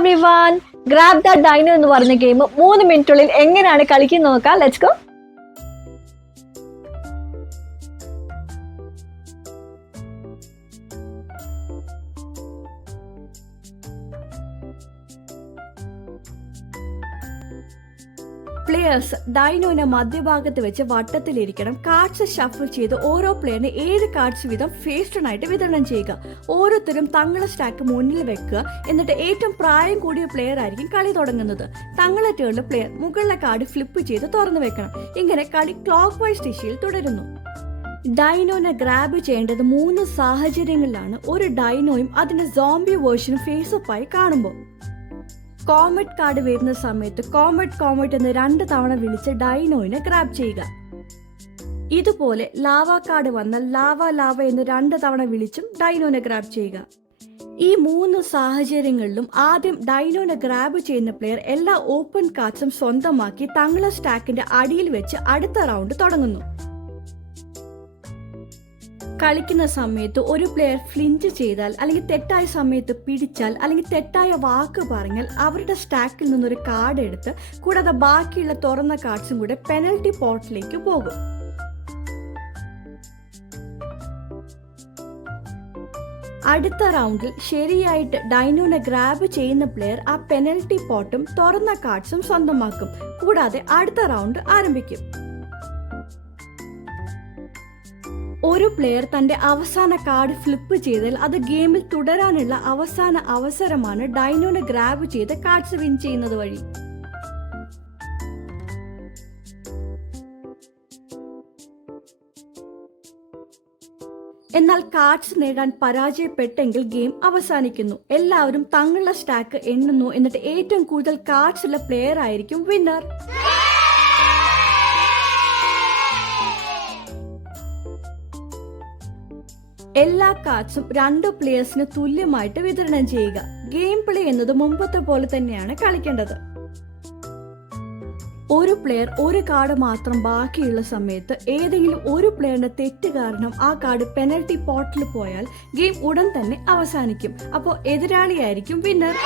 Everyone, grab the dino എന്ന് പറഞ്ഞ game 3 മിനിറ്റുള്ളിൽ എങ്ങനെയാണ് കളിക്കുന്നത് നോക്കാം. Let's go. പ്ലെയേഴ്സ് ഡൈനോനെ മധ്യഭാഗത്ത് വെച്ച് വട്ടത്തിലിരിക്കണം. കാർഡ്സ് ഷഫിൾ ചെയ്ത് ഓരോ പ്ലെയറിന് 7 കാർഡ്സ് വീതം ഫേസ് ടേൺ ആയിട്ട് വിതരണം ചെയ്യുക. ഓരോരുത്തരും തങ്ങളുടെ സ്റ്റാക്ക് മുന്നിൽ വെക്കുക. എന്നിട്ട് ഏറ്റവും പ്രായം കൂടിയ പ്ലെയർ ആയിരിക്കും കളി തുടങ്ങുന്നത്. തങ്ങളുടെ ടേണിൽ പ്ലെയർ മുകളിലെ കാർഡ് ഫ്ലിപ്പ് ചെയ്ത് തുറന്നു വെക്കണം. ഇങ്ങനെ കളി ക്ലോക്ക് വൈസ് ദിശയിൽ തുടരുന്നു. ഡൈനോനെ ഗ്രാബ് ചെയ്യേണ്ടത് 3 സാഹചര്യങ്ങളിലാണ്. ഒരു ഡൈനോയും അതിന്റെ സോംബി വേർഷനും ഫേസ് അപ്പ് ആയി കാണുമ്പോൾ. കോമറ്റ് കാർഡ് വരുന്ന സമയത്ത് കോമറ്റ് എന്ന് 2 തവണ വിളിച്ച് ഡൈനോയിനെ ഗ്രാബ് ചെയ്യുക. ഇതുപോലെ ലാവ കാർഡ് വന്നാൽ ലാവ എന്ന് 2 തവണ വിളിച്ചും ഡൈനോനെ ഗ്രാബ് ചെയ്യുക. ഈ 3 സാഹചര്യങ്ങളിലും ആദ്യം ഡൈനോനെ ഗ്രാബ് ചെയ്യുന്ന പ്ലെയർ എല്ലാ ഓപ്പൺ കാർഡ്സും സ്വന്തമാക്കി തങ്ങളുടെ സ്റ്റാക്കിന്റെ അടിയിൽ വെച്ച് അടുത്ത റൗണ്ട് തുടങ്ങുന്നു. കളിക്കുന്ന സമയത്ത് ഒരു പ്ലെയർ ഫ്ലിഞ്ച് ചെയ്താൽ, അല്ലെങ്കിൽ തെറ്റായ സമയത്ത് പിടിച്ചാൽ, അല്ലെങ്കിൽ തെറ്റായ വാക്ക് പറഞ്ഞാൽ അവരുടെ സ്റ്റാക്കിൽ നിന്നൊരു കാർഡ് എടുത്ത് കൂടാതെ ബാക്കിയുള്ള തുറന്ന കാർഡ്സും കൂടെ പെനൽറ്റി പോട്ടിലേക്ക് പോകും. അടുത്ത റൗണ്ടിൽ ശരിയായിട്ട് ഡൈനോനെ ഗ്രാബ് ചെയ്യുന്ന പ്ലെയർ ആ പെനൽറ്റി പോട്ടും തുറന്ന കാർഡ്സും സ്വന്തമാക്കും. കൂടാതെ അടുത്ത റൗണ്ട് ആരംഭിക്കും. ഒരു പ്ലെയർ തന്റെ അവസാന കാർഡ് ഫ്ലിപ്പ് ചെയ്താൽ അത് ഗെയിമിൽ തുടരാനുള്ള അവസാന അവസരമാണ് ഡൈനോനെ ഗ്രാബ് ചെയ്ത് കാർഡ്സ് വിൻ ചെയ്യുന്നത് വഴി. എന്നാൽ കാർഡ്സ് നേടാൻ പരാജയപ്പെട്ടെങ്കിൽ ഗെയിം അവസാനിക്കുന്നു. എല്ലാവരും തങ്ങളുടെ സ്റ്റാക്ക് എണ്ണുന്നു. എന്നിട്ട് ഏറ്റവും കൂടുതൽ കാർഡ്സ് ഉള്ള പ്ലെയർ ആയിരിക്കും വിന്നർ. എല്ലാ കാർഡ്സും 2 പ്ലെയേഴ്സിന് തുല്യമായിട്ട് വിതരണം ചെയ്യുക. ഗെയിം പ്ലേ എന്നത് മുമ്പത്തെ പോലെ തന്നെയാണ് കളിക്കേണ്ടത്. ഒരു പ്ലെയർ ഒരു കാർഡ് മാത്രം ബാക്കിയുള്ള സമയത്ത് ഏതെങ്കിലും ഒരു പ്ലെയറിന്റെ തെറ്റ് കാരണം ആ കാർഡ് പെനൽറ്റി പോട്ടിൽ പോയാൽ ഗെയിം ഉടൻ തന്നെ അവസാനിക്കും. അപ്പോൾ എതിരാളിയായിരിക്കും വിന്നർ.